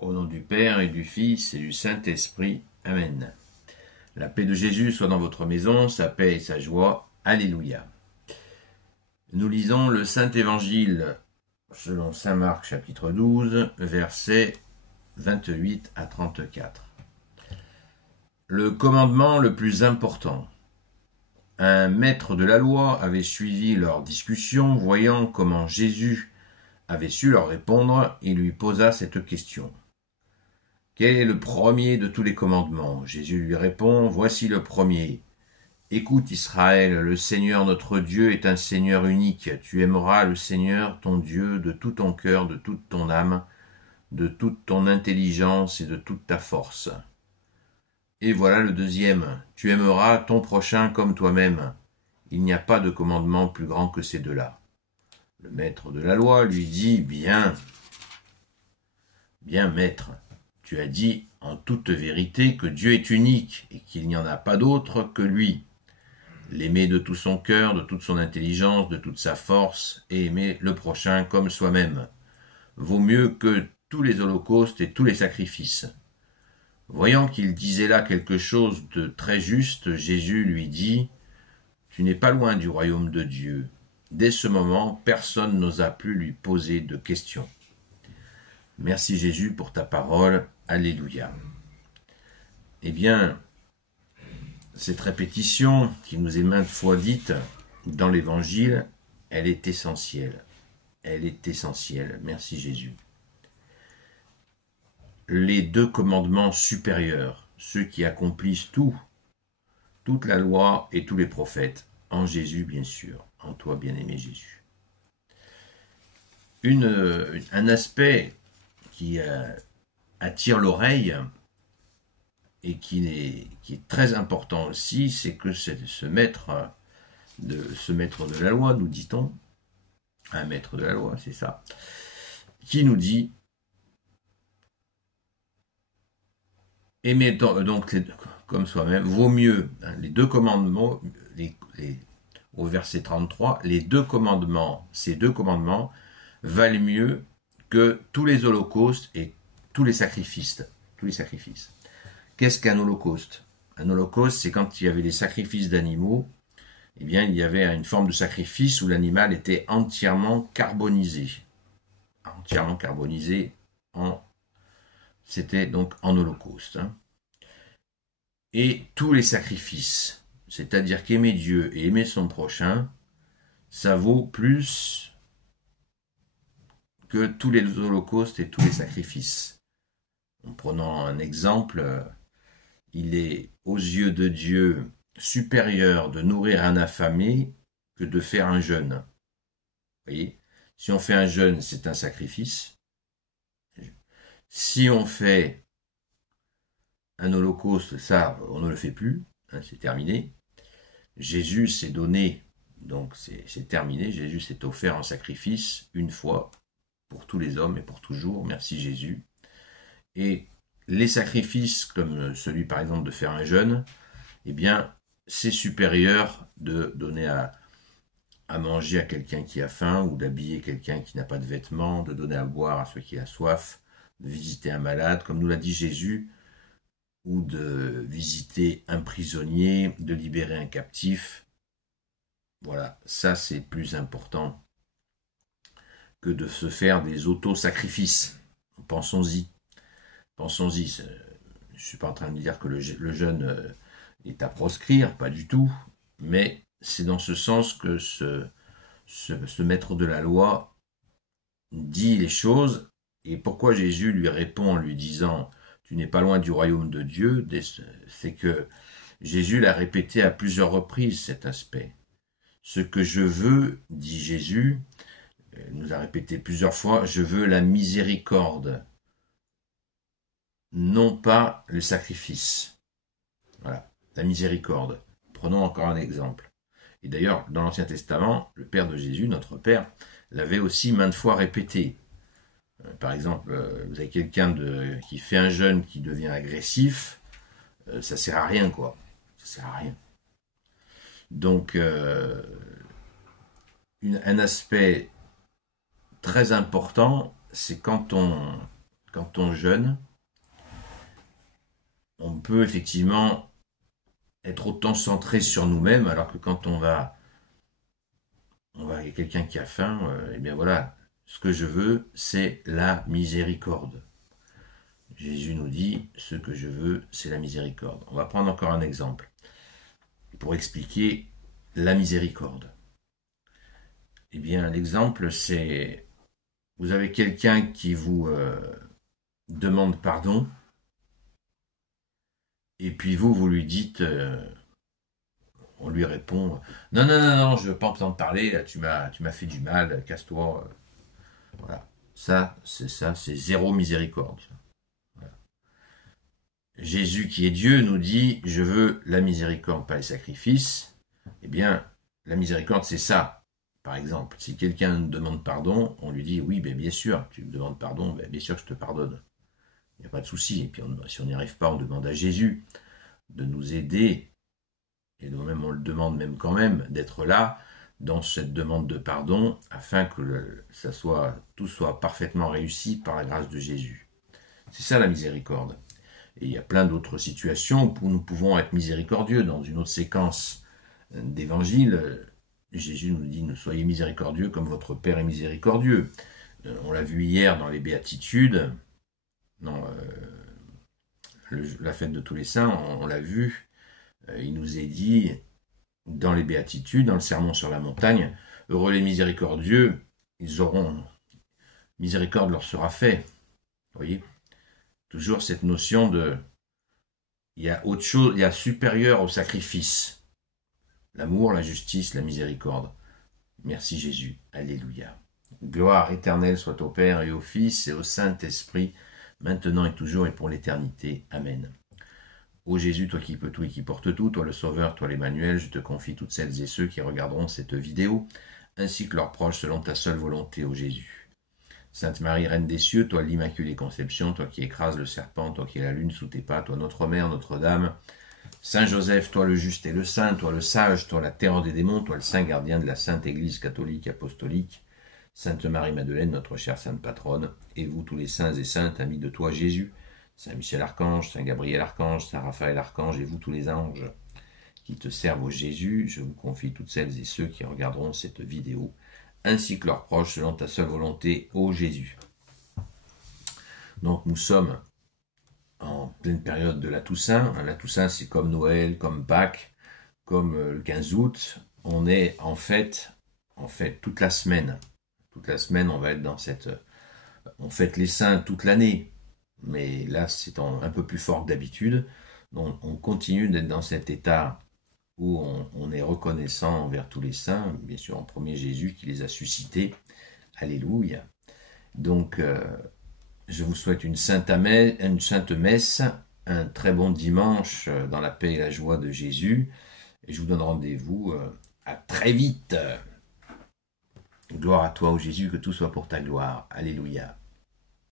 Au nom du Père et du Fils et du Saint-Esprit. Amen. La paix de Jésus soit dans votre maison, sa paix et sa joie. Alléluia. Nous lisons le Saint-Évangile selon saint Marc chapitre 12, versets 28 à 34. Le commandement le plus important. Un maître de la loi avait suivi leur discussion, voyant comment Jésus avait su leur répondre, il lui posa cette question. Quel est le premier de tous les commandements? Jésus lui répond, voici le premier. Écoute Israël, le Seigneur notre Dieu est un Seigneur unique. Tu aimeras le Seigneur ton Dieu de tout ton cœur, de toute ton âme, de toute ton intelligence et de toute ta force. Et voilà le deuxième. Tu aimeras ton prochain comme toi-même. Il n'y a pas de commandement plus grand que ces deux-là. Le maître de la loi lui dit, bien maître. Tu as dit en toute vérité que Dieu est unique et qu'il n'y en a pas d'autre que lui. L'aimer de tout son cœur, de toute son intelligence, de toute sa force, et aimer le prochain comme soi-même, vaut mieux que tous les holocaustes et tous les sacrifices. Voyant qu'il disait là quelque chose de très juste, Jésus lui dit, « Tu n'es pas loin du royaume de Dieu. » Dès ce moment, personne n'osa plus lui poser de questions. Merci Jésus pour ta parole. Alléluia. Eh bien, cette répétition qui nous est maintes fois dite dans l'Évangile, elle est essentielle. Elle est essentielle. Merci Jésus. Les deux commandements supérieurs, ceux qui accomplissent tout, toute la loi et tous les prophètes, en Jésus bien sûr, en toi bien-aimé Jésus. Un aspect qui attire l'oreille et qui est très important aussi, c'est que ce maître de la loi, nous dit-on, un maître de la loi, c'est ça, qui nous dit, aimer donc comme soi-même, vaut mieux, les deux commandements, au verset 33, ces deux commandements valent mieux que tous les holocaustes et tous les sacrifices. Qu'est-ce qu'un holocauste? Un holocauste, c'est quand il y avait des sacrifices d'animaux, eh bien, il y avait une forme de sacrifice où l'animal était entièrement carbonisé. C'était donc en holocauste. Et tous les sacrifices, c'est-à-dire qu'aimer Dieu et aimer son prochain, ça vaut plus que tous les holocaustes et tous les sacrifices. En prenant un exemple, il est aux yeux de Dieu supérieur de nourrir un affamé que de faire un jeûne. Vous voyez, si on fait un jeûne, c'est un sacrifice. Si on fait un holocauste, ça, on ne le fait plus, c'est terminé. Jésus s'est donné, donc c'est terminé. Jésus s'est offert en sacrifice une fois pour tous les hommes et pour toujours. Merci Jésus. Et les sacrifices, comme celui par exemple de faire un jeûne, eh bien, c'est supérieur de donner à manger à quelqu'un qui a faim ou d'habiller quelqu'un qui n'a pas de vêtements, de donner à boire à ceux qui a soif, de visiter un malade, comme nous l'a dit Jésus, ou de visiter un prisonnier, de libérer un captif. Voilà, ça c'est plus important que de se faire des auto-sacrifices. Pensons-y. Je ne suis pas en train de dire que le jeûne est à proscrire, pas du tout, mais c'est dans ce sens que ce maître de la loi dit les choses, et pourquoi Jésus lui répond en lui disant « Tu n'es pas loin du royaume de Dieu », c'est que Jésus l'a répété à plusieurs reprises cet aspect. Ce que je veux, dit Jésus, nous a répété plusieurs fois, je veux la miséricorde, non pas le sacrifice. Voilà, la miséricorde. Prenons encore un exemple. Et d'ailleurs, dans l'Ancien Testament, le Père de Jésus, notre Père, l'avait aussi maintes fois répété. Par exemple, vous avez quelqu'un qui fait un jeûne qui devient agressif, ça sert à rien, quoi. Ça sert à rien. Donc, un aspect très important, c'est quand quand on jeûne, on peut effectivement être autant centré sur nous-mêmes, alors que quand il y a quelqu'un qui a faim, eh bien voilà, ce que je veux, c'est la miséricorde. Jésus nous dit, ce que je veux, c'est la miséricorde. On va prendre encore un exemple pour expliquer la miséricorde. Eh bien, l'exemple, c'est, vous avez quelqu'un qui vous demande pardon, et puis vous lui dites, on lui répond, non, non, non, non, je ne veux pas entendre parler, là, tu m'as fait du mal, casse-toi. Voilà. Ça, c'est zéro miséricorde. Voilà. Jésus qui est Dieu nous dit, je veux la miséricorde, pas les sacrifices. Eh bien, la miséricorde, c'est ça. Par exemple, si quelqu'un nous demande pardon, on lui dit, oui, ben, bien sûr, tu me demandes pardon, ben, bien sûr que je te pardonne. Il n'y a pas de souci. Et puis, si on n'y arrive pas, on demande à Jésus de nous aider, et même on le demande même quand même, d'être là dans cette demande de pardon, afin que tout soit parfaitement réussi par la grâce de Jésus. C'est ça la miséricorde. Et il y a plein d'autres situations où nous pouvons être miséricordieux. Dans une autre séquence d'évangile, Jésus nous dit, soyez miséricordieux comme votre Père est miséricordieux. On l'a vu hier dans les béatitudes, non, la fête de tous les saints, on l'a vu, il nous est dit dans les béatitudes, dans le sermon sur la montagne, heureux les miséricordieux, miséricorde leur sera fait. Vous voyez, toujours cette notion de, il y a autre chose, il y a supérieur au sacrifice. L'amour, la justice, la miséricorde. Merci Jésus. Alléluia. Gloire éternelle soit au Père et au Fils et au Saint-Esprit, maintenant et toujours et pour l'éternité. Amen. Ô Jésus, toi qui peux tout et qui portes tout, toi le Sauveur, toi l'Emmanuel, je te confie toutes celles et ceux qui regarderont cette vidéo, ainsi que leurs proches selon ta seule volonté, ô Jésus. Sainte Marie, Reine des cieux, toi l'Immaculée Conception, toi qui écrases le serpent, toi qui es la lune sous tes pas, toi notre Mère, Notre-Dame, Saint Joseph, toi le juste et le saint, toi le sage, toi la terreur des démons, toi le saint gardien de la Sainte Église catholique apostolique, Sainte Marie-Madeleine, notre chère Sainte Patronne, et vous tous les saints et saintes, amis de toi Jésus, Saint Michel Archange, Saint Gabriel Archange, Saint Raphaël Archange, et vous tous les anges qui te servent au Jésus, je vous confie toutes celles et ceux qui regarderont cette vidéo, ainsi que leurs proches selon ta seule volonté, ô Jésus. Donc nous sommes en pleine période de la Toussaint. La Toussaint, c'est comme Noël, comme Pâques, comme le 15 août. On est en fait toute la semaine. Toute la semaine, on va être dans cette... On fête les saints toute l'année, mais là, c'est un peu plus fort que d'habitude. Donc, on continue d'être dans cet état où on est reconnaissant envers tous les saints, bien sûr en premier Jésus qui les a suscités. Alléluia. Donc, je vous souhaite une sainte messe, un très bon dimanche dans la paix et la joie de Jésus. Et je vous donne rendez-vous à très vite. Gloire à toi, ô Jésus, que tout soit pour ta gloire. Alléluia.